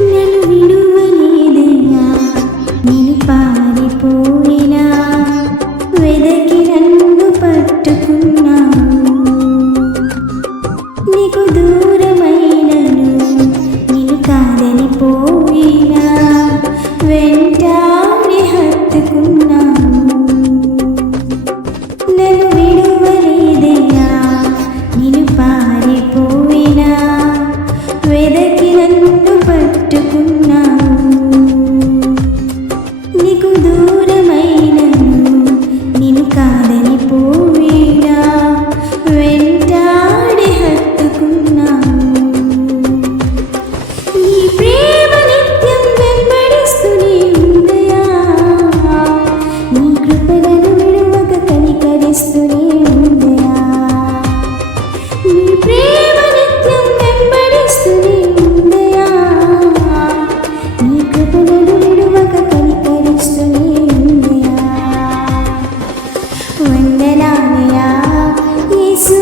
నన్ను విడువలేదయ్యా, నేను పారిపోయినా వెదకి నన్ను పట్టుకున్నావు. నీకు దూరమైనను నేను కాదని పోయినా వెంటాడి హత్తుకున్నావు. నన్ను విడువలేదయ్యా, నేను పారిపోయినా వెదకి నన్ను పట్టుకున్నావు. నీకు దూరమైనను నేను కాదని పోయినా వెంటాడి హత్తుకున్నావు. నీ ప్రేమ నిత్యం వెంబడిస్తూనే ఉందయా, నీ కృపలను విడువక కనికరిస్తూనే ఉందయా. నీ ప్రేమ నిత్యం వెంబడిస్తూనే ఉందయా, నీ కృపలను విడువక కనికరిస్తూనే ఉందయా. వందనాలయా యేసు.